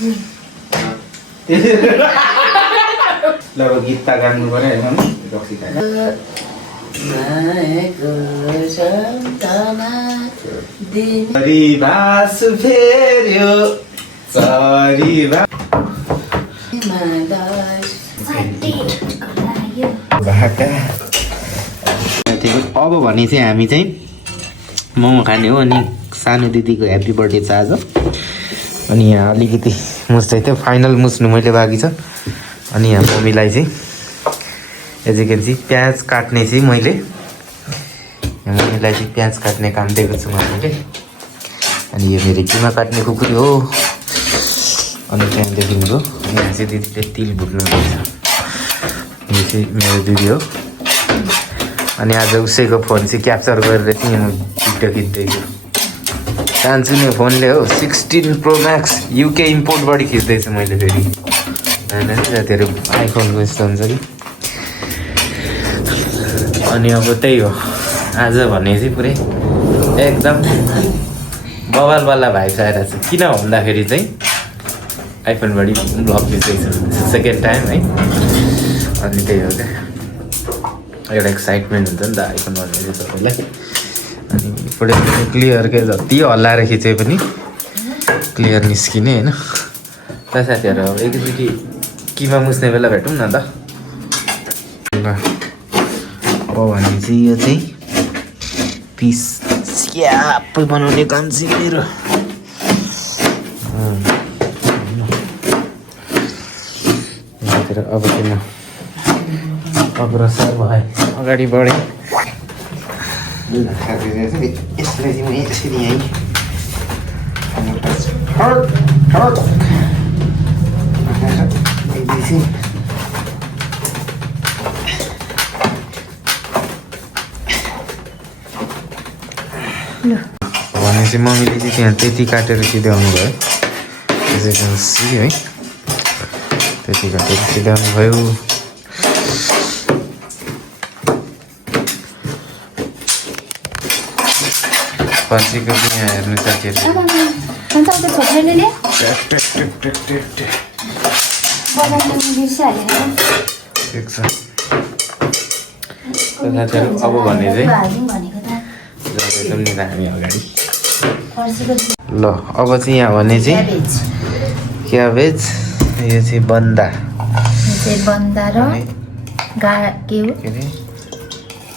ल अब गीत त गाउनु पर्यो होइन रक्सी बासु फेर्यो अब भने चाहिँ हामी चाहिँ मोमो खाने हो अनि सानो दिदीको ह्याप्पी बर्थडे छ आज अनि यहाँ अलिकति मुस्दै थियो फाइनल मुस्नु मैले बाँकी छ अनि यहाँ मम्मीलाई चाहिँ एज यु क्यान सी प्याज काट्ने चाहिँ मैले मम्मीलाई चाहिँ प्याज काट्ने काम दिएको छु मैले अनि यो मेरो किमा काट्ने कुकुरी हो अनि त्यहाँदेखिको यहाँ चाहिँ दिदीले तिल भुट्नु रहेछ यो चाहिँ मेरो दिदी हो अनि आज उसैको फोन चाहिँ क्याप्चर गरेर चाहिँ म भिडियो खिच्दैछु चाहन्छु नि फोनले हो 16 प्रो म्याक्स युके इम्पोर्टबाट खिच्दैछु मैले फेरि होइन जातिहरू आइफोनको यस्तो हुन्छ कि अनि अब त्यही हो आज भने चाहिँ पुरै एकदम बवालवाला भाइब्स आइरहेको छ किन भन्दाखेरि चाहिँ आइफोनबाट ब्लग खिच्दैछु सेकेन्ड टाइम है अनि त्यही हो क्या एउटा एक्साइटमेन्ट हुन्छ नि त आइफोन भनेको तपाईँलाई अनि पुरै क्लियर के जति हल्लाएर खिचे पनि क्लियर निस्किने होइन त साथीहरू अब एकचोटि किमा मुस्ने बेला भेटौँ न त ल अब भने चाहिँ यो चाहिँ पिस स्यापै बनाउने काम चाहिँ मेरो अब चाहिँ म अग्रसर भए अगाडि बढेँ यसलाई चाहिँ म यसरी यहीँ भनेपछि मम्मीले चाहिँ त्यहाँ त्यति काटेर सिध्याउनु भयो है त्यति काटेर सिध्याउनु भयो पछिको चाहिँ यहाँ हेर्नु साथीहरू ठिक छ साथीहरू अब भने चाहिँ जाँदैछौँ नि त हामी अगाडि ल अब चाहिँ यहाँ भने चाहिँ क्याबेज यो चाहिँ बन्दा र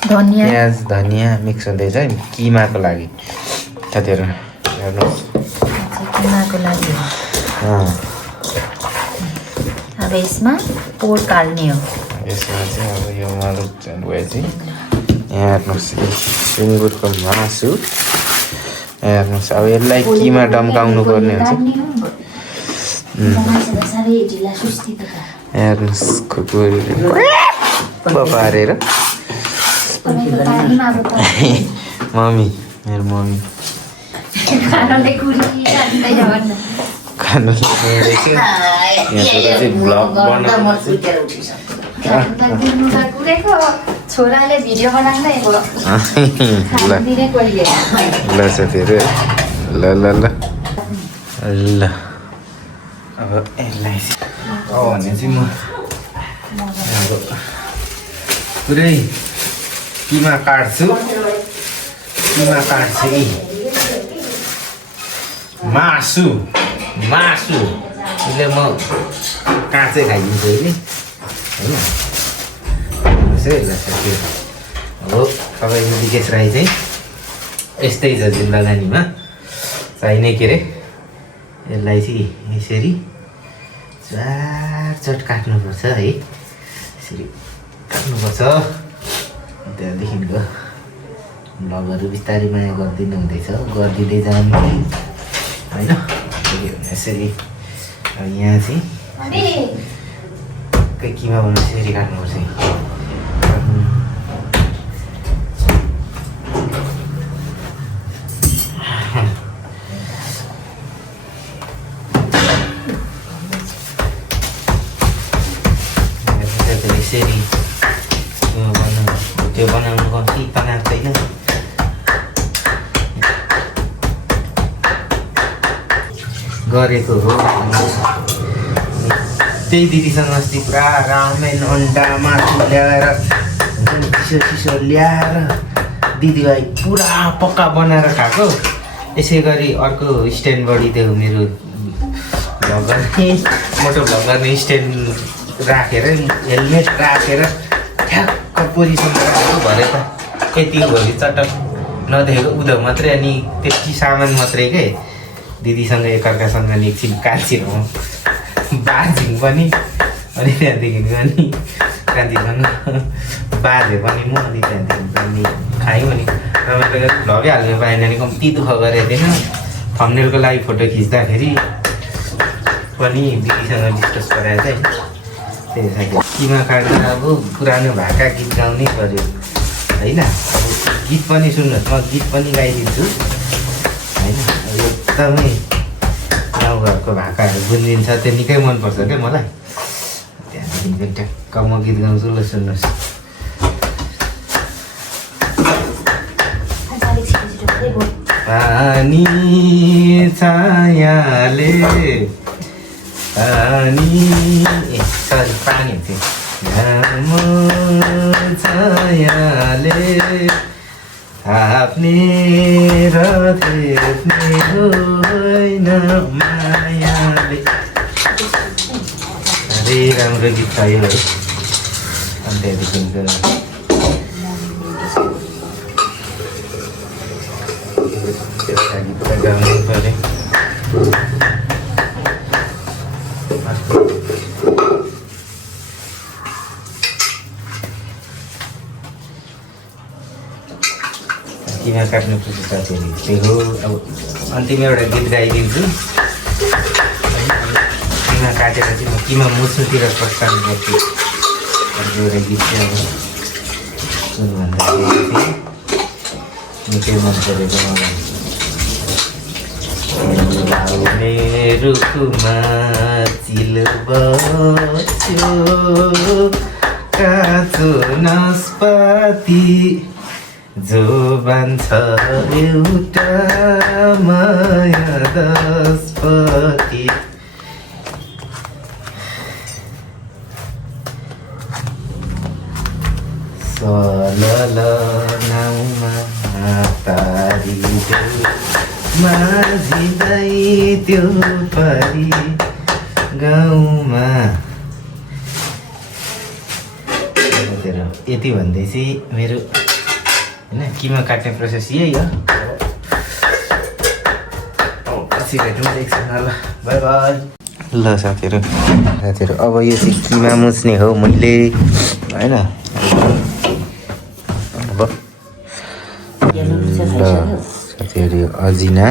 धनिया प्याज धनिया मिक्स हुँदैछ किमाको लागि साथीहरू हेर्नुहोस् किमाको लागि अब यसमा पोर काट्ने हो यसमा चाहिँ अब यो मालु भयो चाहिँ यहाँ हेर्नुहोस् सुँगुरको मासु हेर्नुहोस् अब यसलाई किमा डम्काउनु पर्ने हुन्छ हेर्नुहोस् खुकुरीले पारेर मम्मी मेरो मम्मी खानु छोराले भिडियो बनाउँदै ल साथीहरू ल ल ल ल अब यसलाई भने चाहिँ म पुरै किमा काट्छु मासु अहिले म काँचै खाइदिन्छु अहिले होइन अब तपाईँको विकेश राई चाहिँ यस्तै छ जिन्दगानीमा चाहिने के अरे यसलाई चाहिँ यसरी चारचट काट्नुपर्छ है यसरी काट्नुपर्छ त्यहाँदेखिको भगहरू बिस्तारै माया गरिदिनु हुँदैछ गरिदिँदै जानु होइन यसरी अब यहाँ चाहिँ किमा बनाउनु यसरी काट्नुपर्छ यसरी त्यो बनाउनु कम्ती बनाएको छैन गरेको हो त्यही दिदीसँग अस्ति पुरा रामेन अन्डा मासु ल्याएर चिसो ल्याएर दिदीलाई पुरा पक्का बनाएर खाएको। यसै गरी अर्को स्ट्यान्ड बडी त्यो मेरो भ्लग गर्ने मोटो भ्लग गर्ने स्ट्यान्ड राखेर हेलमेट राखेर ठ्याक्क पोजिसन राखेको भरे त यति भोलि चटक नदेखेको उधो मात्रै अनि त्यति सामान मात्रै के दिदीसँग एकअर्कासँग एकछिन कान्छिर बाजिङ पनि अनि त्यहाँदेखि अनि कान्छीसँग बाजे पनि म अनि त्यहाँदेखि अनि खायौँ अनि रमाइलो भ्लगै हाल्नु पाएन भने कम्ती दुःख गरेको थिएन। थम्बनेलको लागि फोटो खिच्दाखेरि पनि दिदीसँग डिस्कस गराएर चाहिँ त्यही खालको किमा काट्दा अब पुरानो भाका गीत गाउनै पऱ्यो होइन। अब गीत पनि सुन्नुहोस्, म गीत पनि गाइदिन्छु होइन। एकदमै गाउँघरको भाकाहरू गुन्जिन्छ, त्यो निकै मनपर्छ क्या मलाई। त्यहाँदेखि ट्याक्क म गीत गाउँछु, ल सुन्नुहोस्। पानी छायाले पानी थियो छायाले आफ्ने र थेप्ने होइन मायाले। धेरै राम्रो गीत छ यो है। अनि त्यहाँदेखिको गीत त गाउनै पऱ्यो। किमा काट्नु पर्छ साथीहरू, त्यही हो। अब अन्तिम एउटा गीत गाइदिन्छु। किमा काटेर चाहिँ म किमा मुछ्नुतिर प्रस्थान गर्छु। अर्को एउटा गीत चाहिँ अब सुन भन्दाखेरि चाहिँ निकै मन परेको मलाई। मेरो रुखमा चिल बस्यो काँचो नास्पाती जो बान्छ एउटा माया दसपट्टि। सलल नाउँमा तारी माझिँदै त्यो परी गाउँमा। यति भन्दै चाहिँ मेरो होइन किमा काट्ने प्रोसेस यही हो। पछि भेटौँ एकछिन, ल बाई बाई। ल साथीहरू अब यो चाहिँ किमा मुछ्ने हो मैले होइन। अब साथीहरू यो अजिना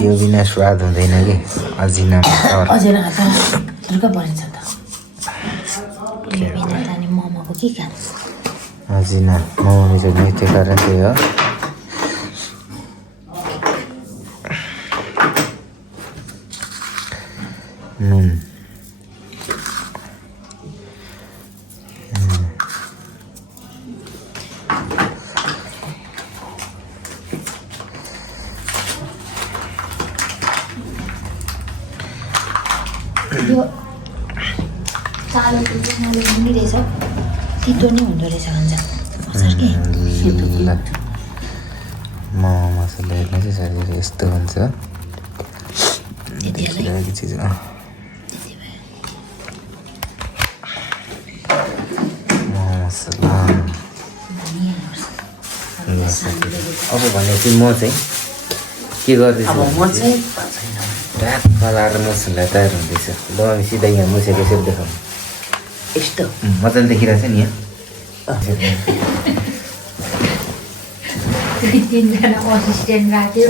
यो बिना स्वाद हुँदैन कि अजिना अजिना मोमो चाहिँ त्यो कारण त्यही हो। नुन यो चालोको चाहिँ रहेछ, तितो नै हुँदो रहेछ खान्छ। मोमो मसला हेर्नु चाहिँ साथीहरू यस्तो हुन्छ देखिरहेको चिज। मोमो मसला अब भनेपछि म चाहिँ के गर्दैछु, लाएर मसला तयार हुँदैछ। ल हामी सिधै यहाँ मुछेको यसरी देखाउँ। यस्तो मजाले देखिरहेछ नि यहाँ। तिनजना असिस्टेन्ट राख्यो।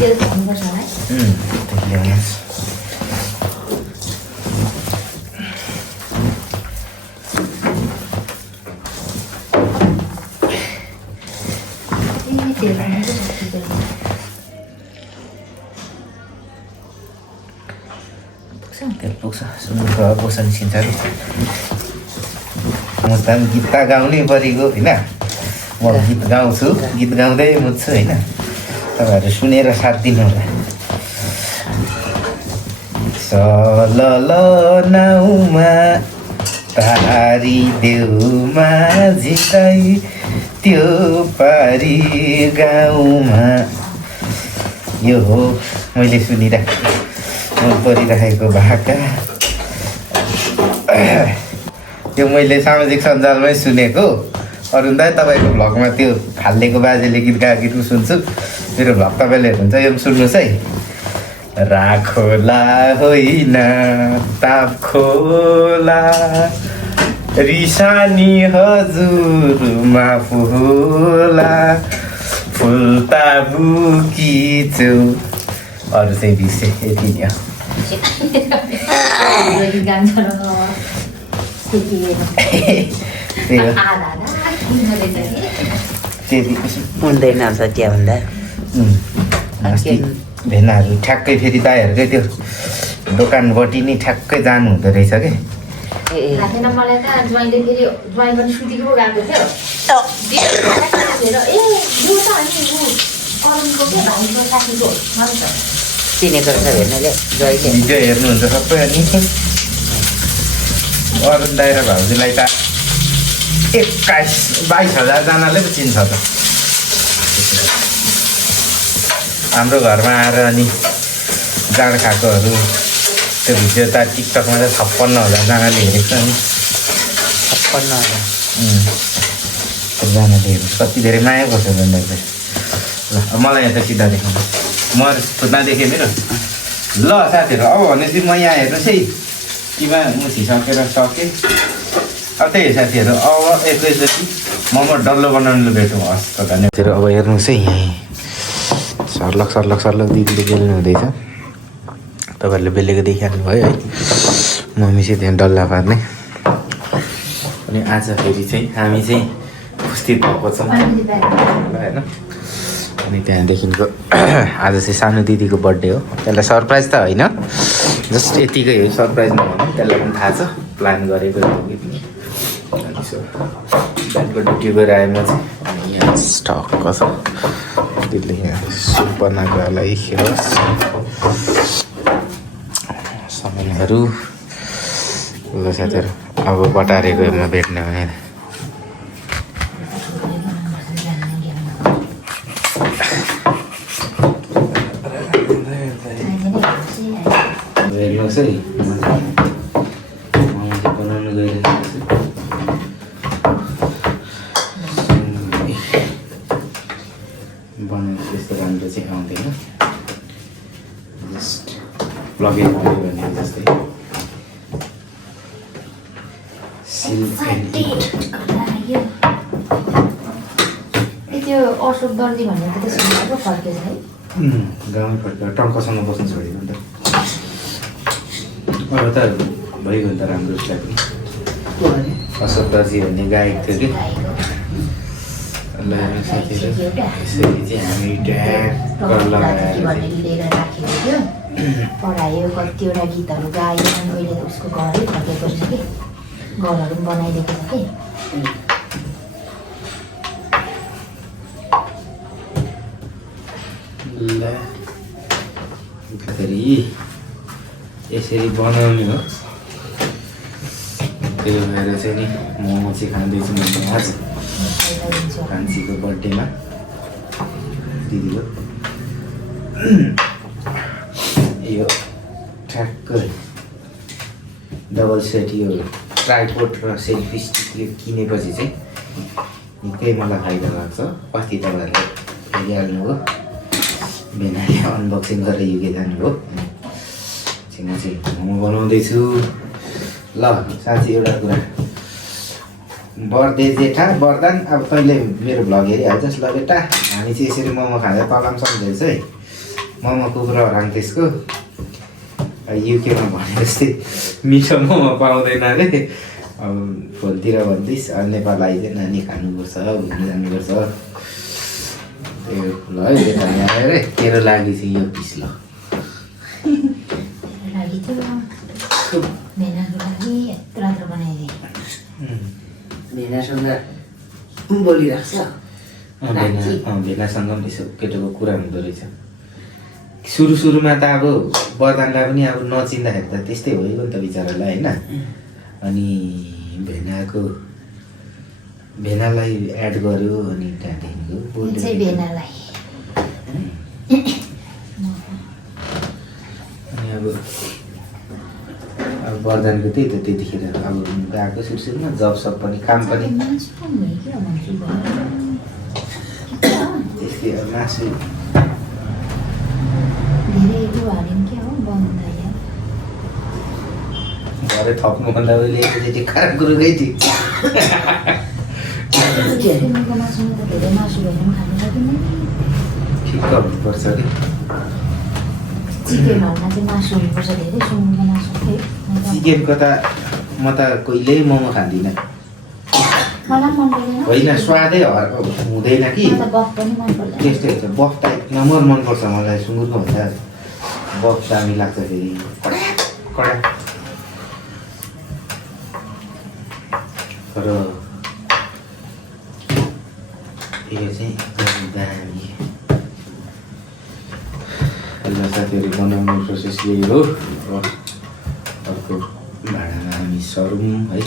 तेल खानुपर्छ होला है। तेल पुग्छ सुनको पुग्छ निस्किन्छ अरे। म त गीत त गाउनै परेको होइन। म गीत गाउँछु, गीत गाउँदै मुझ्छु होइन। तपाईँहरू सुनेर साथ दिनु होला। सल नाउमा तारिदेउमा झिकाइ त्यो पारी गाउँमा। यो हो मैले मन परिरहेको भाका। त्यो मैले सामाजिक सञ्जालमै सुनेको। अरुण दाइ तपाईँको भ्लगमा त्यो फालेको बाजेले गीत गाएको गीत सुन्छु। मेरो भ्लग तपाईँले हेर्नुहुन्छ, यो पनि सुन्नुहोस् है। राखोला होइन ताप खोला रिसानी हजुर माफ होला फुल्ता बुकी छु। अरू चाहिँ बिर्से यति नै हो। त्यति हुँदैन सत्य भन्दा अस्ति भेनाहरू ठ्याक्कै फेरि दाइहरूकै त्यो दोकानबटी नै ठ्याक्कै जानु हुँदो रहेछ कि। मलाई त ज्वाइँले फेरि ज्वाइँ पनि सुतिको पो गएको थियो। अरूको के भाइको साथीको चिनेको रहेछ भेनाले जहिले। भिडियो हेर्नुहुन्छ सबै। अनि अरुण दाइ र भाउजूलाई त 21-22,000जनाले पो चिन्छ त। हाम्रो घरमा आएर अनि जाँड खाएकोहरू त्यो भिडियो त टिकटकमा त 56,000जनाले हेरेको छ। अनि 56,000जनाले हेरेको कति धेरै माया पर्छ भन्दा। ल मलाई यहाँ त सिधा देखाउनु, म खुदमा देखेँ मेरो। ल साथीहरू, अब भनेपछि म यहाँ हेर्नुहोस् है, किमा मुछिसकेर सकेँ। अब त्यही साथीहरू, अब एकैचोटि मोमो डल्लो बनाउनु भेटौँ। हस् त धन्यवाद। अब हेर्नुहोस् है, यहीँ सर्लक दिदीले बेल्नु हुँदैछ। तपाईँहरूले बेलेको देखिहाल्नु भयो है। मम्मी चाहिँ त्यहाँ डल्ला पार्ने। अनि आज फेरि चाहिँ हामी चाहिँ उपस्थित भएको छौँ होइन। अनि त्यहाँदेखिको आज चाहिँ सानो दिदीको बर्थडे हो। त्यसलाई सरप्राइज त होइन, जस्ट यतिकै हो, सरप्राइज नभनौँ। त्यसलाई पनि थाहा छ, प्लान गरेको अनि सो बिहानको ड्युटी गएर आएँ म चाहिँ। अनि यहाँ स्टक छ दिदीले यहाँ सुप बनाएको होला खेरोस् सामानहरू। ल साथीहरू, अब बटारेको म भेट्ने भने हेर्नुहोस् है। बनाउनु गइरहेको छु। बनाउनु त्यस्तो राम्रो चाहिँ आउँदैन, जस्ट प्लगइन भयो भने जस्तै त्यो अशोक दर्जी भन्ने त त्यसको फर्केछ है। गाउँमै फर्केर टङ्कसँग बस्नु छोड्यो नि त। अब त भइगयो नि त राम्रो उसलाई पनि। अशोक दर्जी भन्ने गायक थियो कि। ल साथीहरू, यसरी चाहिँ हामी ट्याग लगाएर लिएर राखेको थियो, पढायो, कतिवटा गीतहरू गायो। अनि अहिले उसको घरै फर्केको छ कि, घरहरू पनि बनाइदिएको छ कि। ल यसरी बनाउने हो। त्यही भएर चाहिँ नि मोमो चाहिँ खाँदैछु मैले आज कान्छीको बर्थडेमा दिदीको। यो ठ्याक्कै डबल सेट यो ट्राइपोड र सेल्फी स्टिक यो किनेपछि चाहिँ निकै मलाई फाइदा लाग्छ। अस्ति तपाईँहरूले हेरिहाल्नु हो, बेनाले अनबक्सिङ गरेर युके जानुभयो। म चाहिँ मोमो बनाउँदैछु। ल साँच्ची एउटा कुरा, बर्थडे जेठा वरदान, अब तैँले मेरो भ्लग हेरिहाल्छस् ल बेटा। हामी चाहिँ यसरी मोमो खाँदा तँलाई पनि सम्झेछ है। मोमो कुकुर हराङ त्यसको युकेमा भने जस्तै मिठो मोमो पाउँदैन अरे। अब फोनतिर भन्दैस् नेपाल आइदिए नानी खानुपर्छ, घुम्नु जानुपर्छ। त्यो ल है बेटा, यहाँ आएर तेरो लागि चाहिँ यो पिस ल। भेनासँग बोलिरहेको छ। भेनासँग पनि यसो केटोको कुरा हुँदो रहेछ सुरुमा त अब वरदानलाई पनि अब नचिन्दाखेरि त त्यस्तै भइगयो नि त बिचरालाई होइन अनि भेनालाई एड गर्यो अनि त्यहाँदेखिको भेनालाई अनि अब वरदानको त्यही त त्यतिखेर अब गएको सुरुमा जब सब पनि काम पनि त्यस्तै अब मासु घरै थप्नुभन्दा उहिले एकचोटि खराब कुरो गइ थियो ठिक्क हुनुपर्छ कि चिकनको त म त कहिल्यै मोमो खाँदिनँ होइन स्वादै हुँदैन कि त्यस्तै हुन्छ बफ त एक नम्बर मनपर्छ मलाई सुँगुरको भन्दा बफ दामी लाग्छ फेरि कडा तर यो चाहिँ एकदम दामी अहिले साथीहरू बनाउने प्रोसेस यही हो अर्को भाँडामा हामी सरौँ है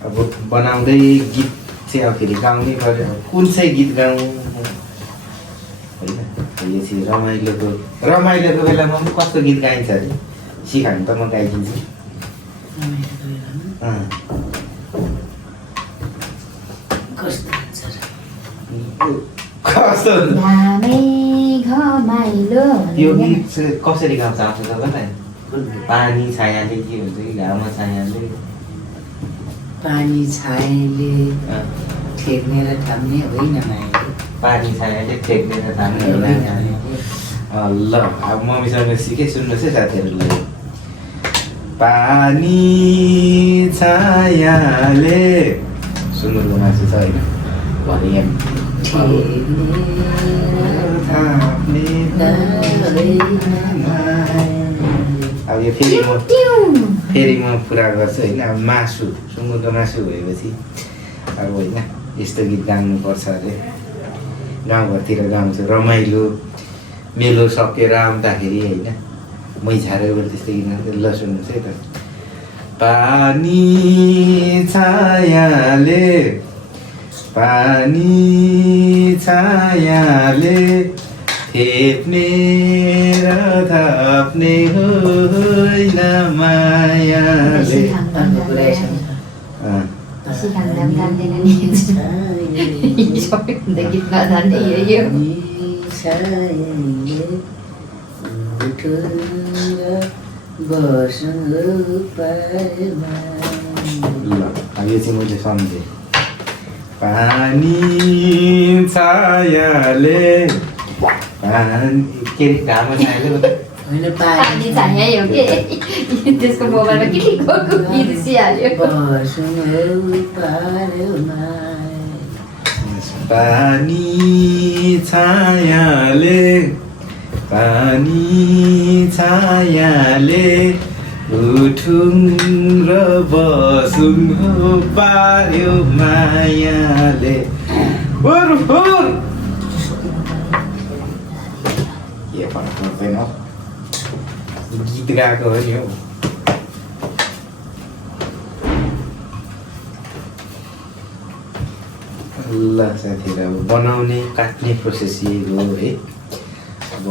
अब बनाउँदै गीत चाहिँ अब फेरि गाउँदै गऱ्यो कुन चाहिँ गीत गाउँ होइन यो चाहिँ रमाइलोको बेलामा पनि कस्तो गीत गाइन्छ अरे सिकाउनु त म गाइदिन्छु कस्तो यो गीत चाहिँ कसरी गाउँछ आउँछ तपाईँलाई पानी छायाले के हुन्छ कि घाममा छायाले पानी छायाले ठेक्ने र थाम्ने होइन माया पानी छायाले ठेक्ने र थाम्ने होइन ल अब मम्मीसँग सिकेँ सुन्नुहोस् है साथीहरूले पानी छायाले सुँगुरको मासु छ होइन भने अब यो फेरि म पुरा गर्छु होइन अब मासु सुँगुरको मासु भएपछि अब होइन यस्तो गीत गाउनुपर्छ अरे गाउँघरतिर गाउँछु रमाइलो मेलो सकेर आउँदाखेरि होइन मै झारेबाट त्यस्तो गीत गाउँछु ल सुन्नुहोस् है त पानी छायाले थेप्ने र थाप्ने होइन मायाले यो चाहिँ मैले सम्झेँ पानी छायाले के अरे घाममा छायाले त्यसको मोबाइलमा के बिर्सिहाल्यो पानी छायाले उठुङ र बसुङ हो पार्यो मायाले के फरक पर्दैन गीत गाएको हो नि हौ ल साथीहरू अब बनाउने काट्ने प्रोसेस यही हो है अब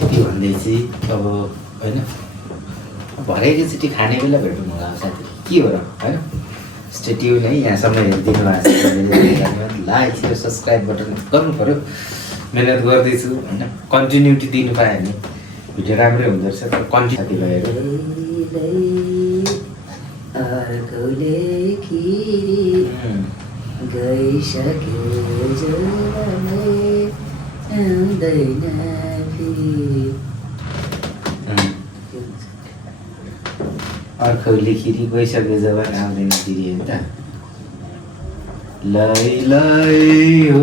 यति भन्दै चाहिँ अब होइन भरेकोचोटि खाने बेला भेटौँ होला साथी के हो र होइन स्टे ट्युन है यहाँसम्म हेरिदिनु भएको छ धन्यवाद लाइक सेयर सब्सक्राइब बटन गर्नु पऱ्यो मेहनत गर्दैछु होइन कन्टिन्युटी दिनु पायो भने भिडियो राम्रै हुँदो रहेछ तर साथीभाइहरू अर्कोले खिरी गइसक्यो जब आउँदैन फेरि होइन त लै हो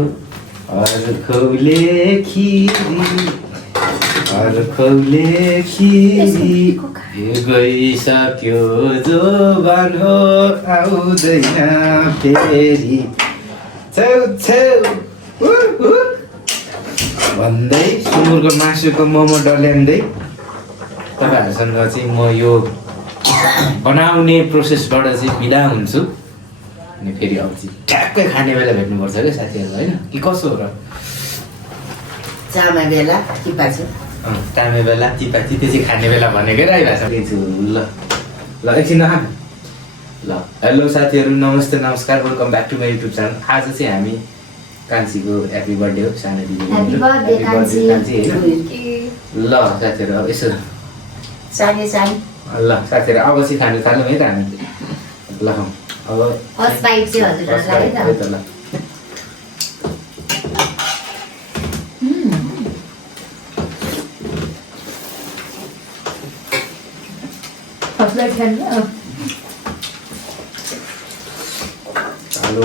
अर्कोले खिरी गइसक्यो जोबान हो आउँदैन फेरि छेउ छेउ भन्दै सुँगुरको मासुको मोमो डल्याउँदै तपाईँहरूसँग चाहिँ म यो बनाउने प्रोसेसबाट चाहिँ बिदा हुन्छु। अनि फेरि अब चाहिँ ठ्याक्कै खाने बेला भेट्नुपर्छ क्या साथीहरू होइन कि कसो हो र? चामा बेला टिपा छ टाइमे बेला चिपा चिपे चाहिँ खाने बेला भनेकै आइरहेको छ। ल ल एकछिन नखा ल। हेलो साथीहरू, नमस्ते नमस्कार, welcome back to my YouTube channel. आज चाहिँ हामी कान्छीको ह्याप्पी बर्थडे हो, सानो दिदी। Happy birthday, कान्छी। होइन ल साथीहरू अब यसो चाने चाने ल साथीहरू अब चाहिँ खानु थाल्यौँ है त हामी। ल अब फर्स्ट बाइट चाहिँ हजुरहरूलाई है त। ल फर्स्ट बाइट खानु चालु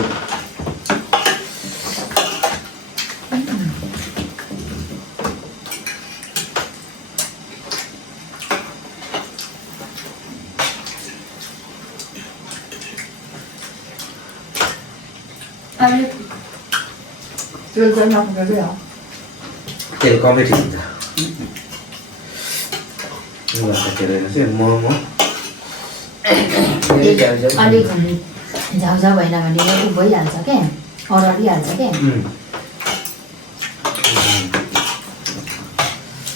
अहिले तेल चाहिँ नखाँदै हो। तेल कमै ठिक हुन्छ। ल साथीहरू हेर्नुहोस् है मोमो अलिक झाउझाउ भएन भने उ भइहाल्छ क्या, अरालिहाल्छ क्या।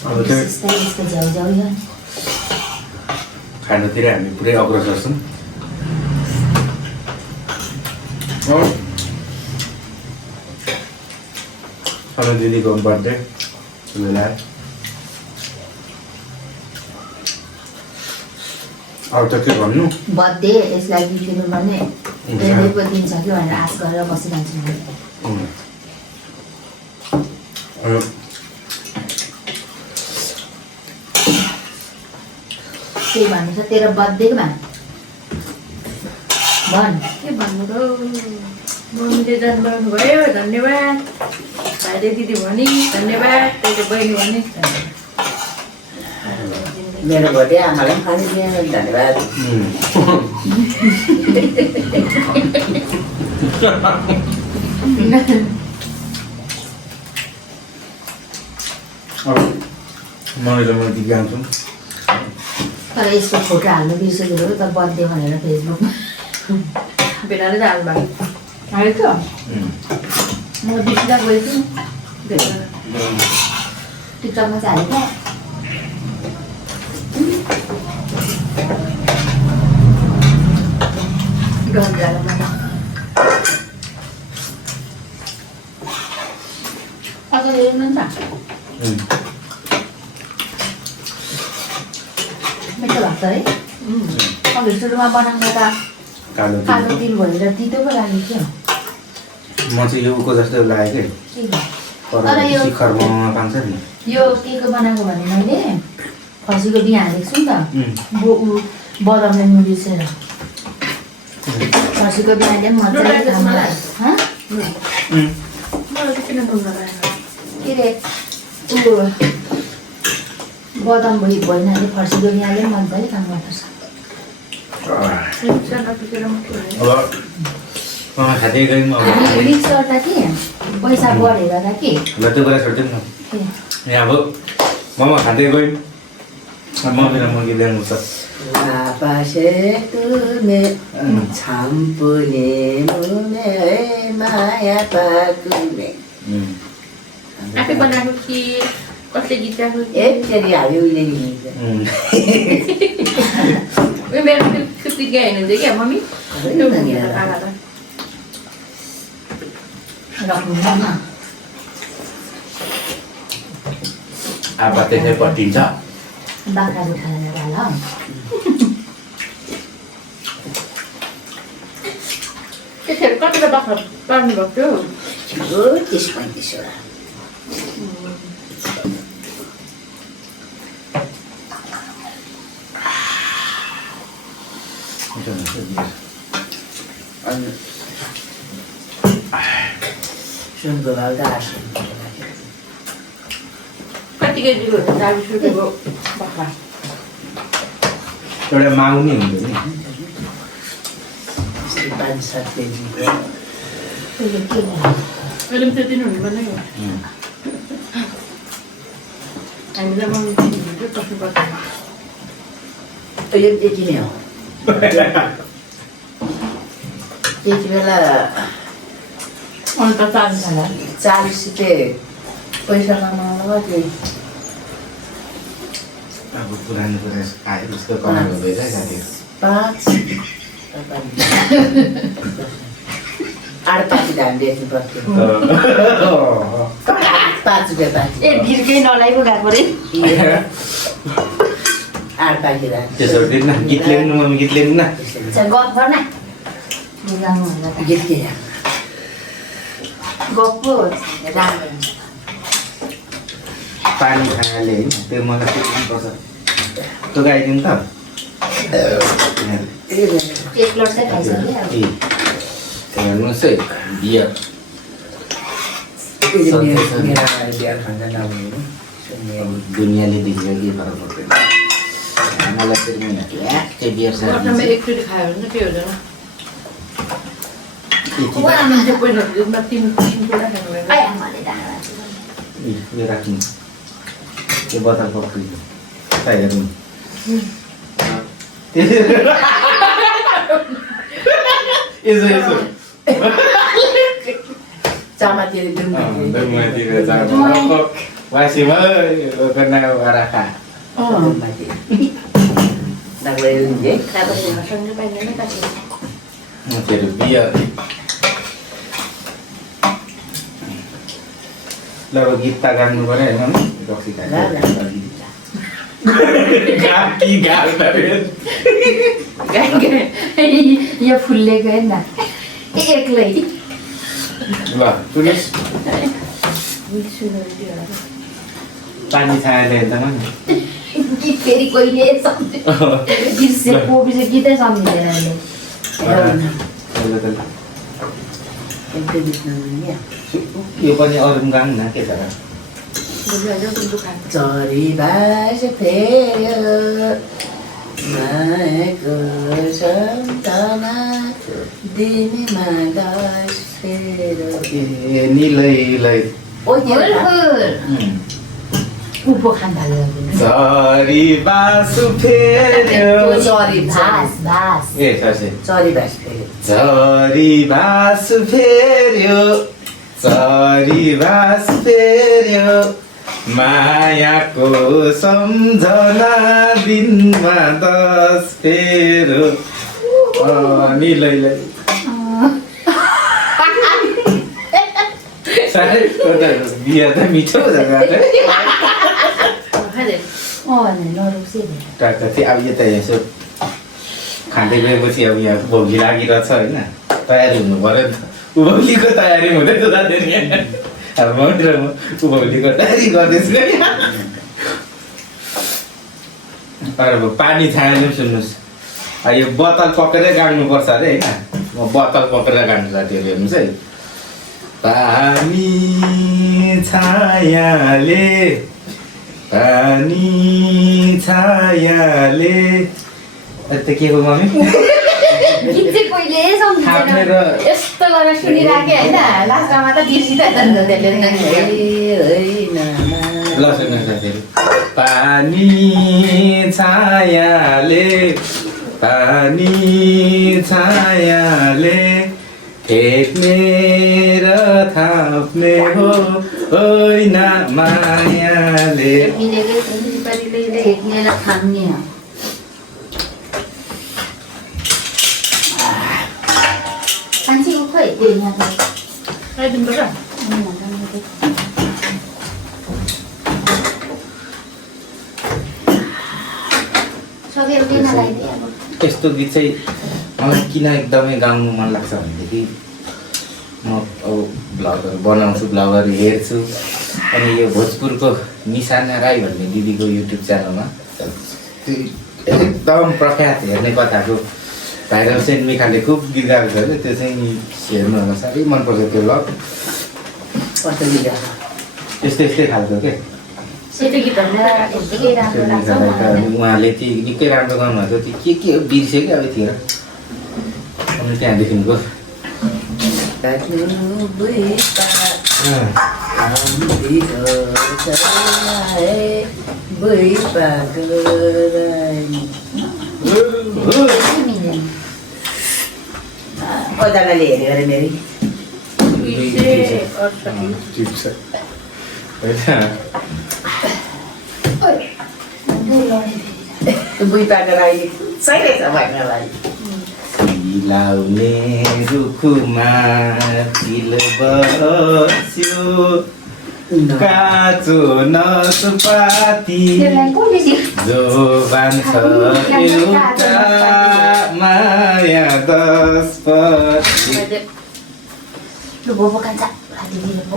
अब चाहिँ यस्तो झ्याउझ्याउ छ। खानातिर हामी पुरै अग्रसर छौँ। सानो दिदीको बर्थडे बेला अब त के भन्नु, बर्थडे यसलाई गिफ्ट दिनुपर्ने धेरै पो दिन्छ कि भनेर आश गरेर बसिरहन्छु म। त्यही भन्नु छ तेरो बर्थडेमा भन। के भन्नु र मम्मीले जन्माउनु भयो, धन्यवाद। भाइले दिदी भनी धन्यवाद, तैँले बहिनी भनी मेरो बर्थडे आमालाई पनि खानु दिएन, धन्यवाद। मैले म दिदी आउँछु। तर यस्तो फोटो हाल्नु बिर्सेको त बर्थडे भनेर फेसबुकमा भेनाले त हाल्नु भएको हालेको थियो। म बिर्सिँदा गएको छु भेनाले। टिकटकमा चाहिँ हालेको। गन्जालोमा त अझ हेर्नु नि त मिठो लाग्छ है। अघि सुरुमा बनाउँदा त कालो कालो तिल भएर तितो पो लाग्यो क्या। म चाहिँ यो उको जस्तो लाग्यो के भयो? कि तर यो- शिखरमा पाउँछ नि। यो के को बनाएको भने मैले खसीको बिहा हालेको छु नि त। बदामलाई मुरिसेर खसीको बिहाले पनि मजाले काम लाग्यो। हँ? मलाई चाहिँ किन नुन लगाएन? के अरे ऊ बदाम भइनाले फर्सीको बिहाले पनि मजाले काम गर्दछ। सानो टिपेर मात्रै हो। अब खाँदै गयौँ अब हामी मिक्स गर्दा कि पैसा बढेर त कि ल त्यो कुरा छोडिदिउँ न। यहाँ अब मोमो खाँदै गयौँ। मम्मी र मगी ल्याउनु छ। वापसे तुमे छाम्पुने मुने माया पाकुने। आफै बनाएको कि कसले गीत गाएको कि? एकचोटि हाल्यो उहिले गीत। उयो मेरो त्यो गीत गाइहाल्नुहुन्छ क्या मम्मी? त्यो भन्ने त पाला त। राख्नु न। आप्पा त्यसै पट्टिन्छ। बाख्राको खाना वाला त्यतिखेर कतिवटा बाख्रा पाल्नु भएको थियो? 30-35 वटा। सुनको भाउ त 800 कति केजीको हुन्छ? 40 रुपियाँको बाख्रा। एउटा माग्नु नि हुन्छ नि। 5-7 केजीको त्यसले के गर्नु? अहिले पनि त्यति नै हुनु पर्ने हो हामीलाई मम्मी दिनुहुन्छ कस्तो पर्दैन यो त्यति नै हो त्यति बेला अन्त चाहन्छ होला 40 रुपियाँ पैसा कमाउनु त्यो अब पुरानो कुरा आयो उसको कमाइ हुँदैन साथी 5 8 धान बेच्नु पर्थ्यो 5 रुपियाँ पाँच ए भिरकै नलाइको गएको रे 8 पाकी धान त्यसो दिन गीत ल्याउनु मम्मी गीत ल्याउनु न गफ गर्न गाउनुभन्दा त गीत के गफ पो राम्रो हुन्छ पानी खानाले होइन त्यो मलाई चाहिँ मनपर्छ त्यो गाइदिउँ त एक प्लेट चाहिँ खाइसक्यो अब हेर्नुहोस् है बियर बिहार खान्छ नभए दुनियाँले देखेर के फरक पर्दैन मलाई चाहिँ त्यो बियर वर्षमा एकचोटि खायो भने चाहिँ के हुँदैन यति मान्छे पहिला दिनमा 3 कुरा खानु भयो आइ आमाले डाँडा यो राख्नु त्यो बत्तल पक्रिनु हेर्नु यसो यसो चामातिर वासीमा कन्या राखा सँगै पाइँदैन पछि के अरे बियर ल अब गीत त गाड्नु पर्यो होइन रक्सी यो फुल्लेको होइन एक्लै ल पुलिस पानी छायाले हेर्दैन नि गीत फेरि कहिले सम्झ्यो बिर्सेको बिर्से गीतै सम्झिँदैन अहिले यो पनि अरू पनि गाउँ न के छ चरी बास फेर्यो मायाको सम्तना दिनमा गास फेर्यो ए निलैलाई उभो खान थाल्यो झरी बासु फेर्यो चरी भास भास ए ससे चरी बास फेर्यो झरी बासु फेर्यो झरी बास फेर्यो मायाको सम्झना दिनमा 10 फेर्यो निलैलाई साह्रै बिहा त मिठो हुन्छ टाढा थियो अब यो त यसो खाँदै गएपछि अब यहाँ भोगी लागिरहेछ होइन तयारी हुनु पऱ्यो नि त उभौलीको तयारी हुँदैछ जाँदैन अब म उभौलीको तयारी गर्दैछु अब पानी छाएन सुन्नुहोस् यो बोतल पक्रेर गाड्नुपर्छ अरे होइन म बोतल पक्रेर गाड्नु साथीहरू हेर्नुहोस् है पानी छायाले त के हो मम्मी गीत चाहिँ कहिले सम्झिँदैन यस्तो गरेर सुनिराखेँ होइन लास्टमा त बिर्सिँदैन त्यसले ल सुन्नु साथीहरू पानी छायाले फेक्ने र थाप्ने हो होइन मायाले मिलेकै फेक्ने र थाम्ने हो मान्छेको खोइ त्यो यहाँ आइदिनुपर्छ सकेर किन लगाइदिए अब यस्तो गीत चाहिँ मलाई किन एकदमै गाउनु मन लाग्छ भनेदेखि म अब भ्लगहरू बनाउँछु भ्लगहरू हेर्छु अनि यो भोजपुरको निशाना राई भन्ने दिदीको युट्युब च्यानलमा एकदम प्रख्यात हेर्ने कथाको भाइरल सेन्ट मिखाले खुब गीत गाएको छ त्यो चाहिँ हेर्नु होला साह्रै मनपर्छ त्यो भ्लग यस्तै खालको के सेतो गीतहरू यत्तिकै राम्रो लाग्छ उहाँले चाहिँ निकै राम्रो गाउनुभएको थियो के हो बिर्स्यो कि अब थियो अनि त्यहाँदेखिको कताले हेऱ्यो अरे मेरी बुई पाकेर अहिले सही छ भाग्नलाई लाउने रुखमा तिल बस्यो काँचो नसुपाती जो बान्छ एउटा माया 10 पति लु बोबो कान्छ दिदीले बो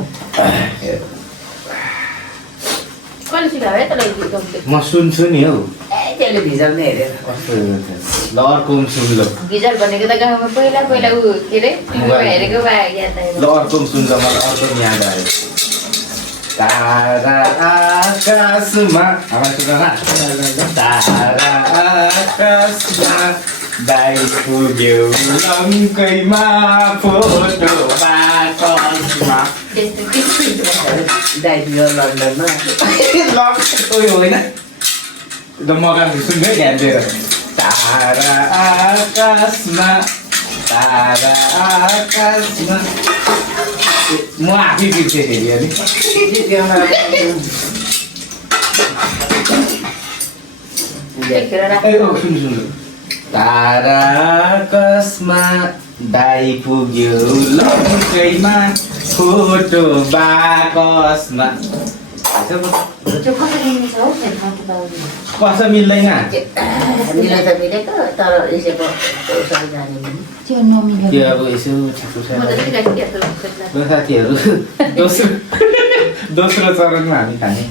कहिले सिकायो है तँलाई गीत गाउनु? म सुन्छु नि हौ टेलिभिजनले हेरेर कस्तो ल अर्को पनि सुन ल गिजर भनेको त गाउँमा पहिला पहिला ऊ के अरे टिभीमा हेरेको भए याद आयो ल अर्को पनि सुन ल मलाई अर्को पनि याद आयो तारा आकाशमा आवाज सुन न तारा आकाशमा दाइ पुग्यो लङ्कैमा फोटो बाकसमा दाइदियो लन्डनमा उयो होइन ल मगा सुन्दै ध्यान दिएर तारा आकाशमा म आफै बिर्सेँ फेरि अनि देखेर राख ए सुन सुन तारा आकाशमा दाइ पुग्यो लङ्कैमा फोटो बाकसमा त्यो कसरी मिल्छ हौ फेरि खाँकी बाउले कसो मिल्दैन मिले त मिलेको तर यसैको सबै जाने पनि त्यो नमिल्यो त्यो अब यसो ठिको छ म त सिकाइदिएको ल साथीहरू दोस्रो चरणमा हामी खाने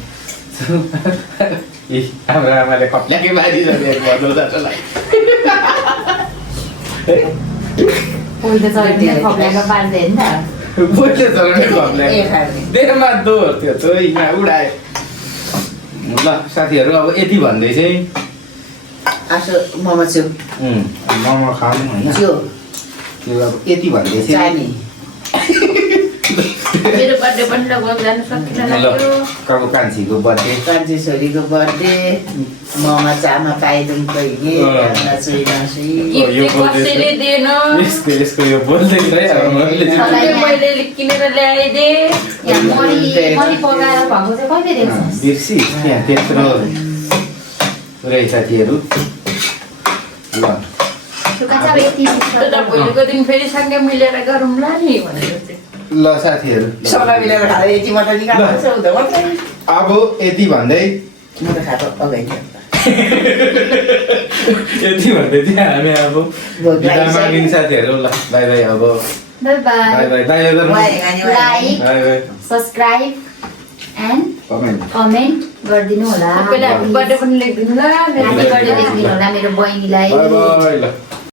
ए हाम्रो आमाले खप्ल्याकै बारिसकेको भन्नु जस्तोलाई पहिलो चढ्ने खप्लाको पार्दै नि त पहिलो चरणमै खप्ल्या देरमा दो त्यो चोइमा उडायो ल साथीहरू अब यति भन्दै चाहिँ आसो मोमो छु मोमो खाऊँ होइन छु त्यो अब यति भन्दै चाहिँ चानी मेरो बर्थडे पनि लगभग जानु सकिन ल लाग्यो काबु कान्छीको बर्थडे कान्छी छोरीको बर्थडे मोमा चामा पाइदिउँ कहिले गिफ्ट कसैले दिएन यसको यो बोल्दै है अब मैले किनेर ल्याइदिए यहाँ मरी पकाएर भएको चाहिँ कहिले देख्छस् बिर्सी त्यहाँ त्यत्रो रहेछ साथीहरू ल सुका चाहिँ यति तर भोलिको दिन फेरि सँगै मिलेर गरौँला नि भनेर चाहिँ ल साथीहरू सबै मिलेर खाँदा यति मात्र निकाल्छ हुँदा मात्रै अब यति भन्दै म त खाएको अगाडि यति भन्दै चाहिँ हामी अब बिदा मागिन्छ साथीहरू ल बाई बाई अब bye bye bye bye bye गर्नु like bye bye subscribe and comment comment गरिदिनु होला सबैलाई ह्याप्पी बर्थडे पनि लेखिदिनु ल ह्याप्पी बर्थडे लेखिदिनु होला मेरो बहिनीलाई बाई बाई ल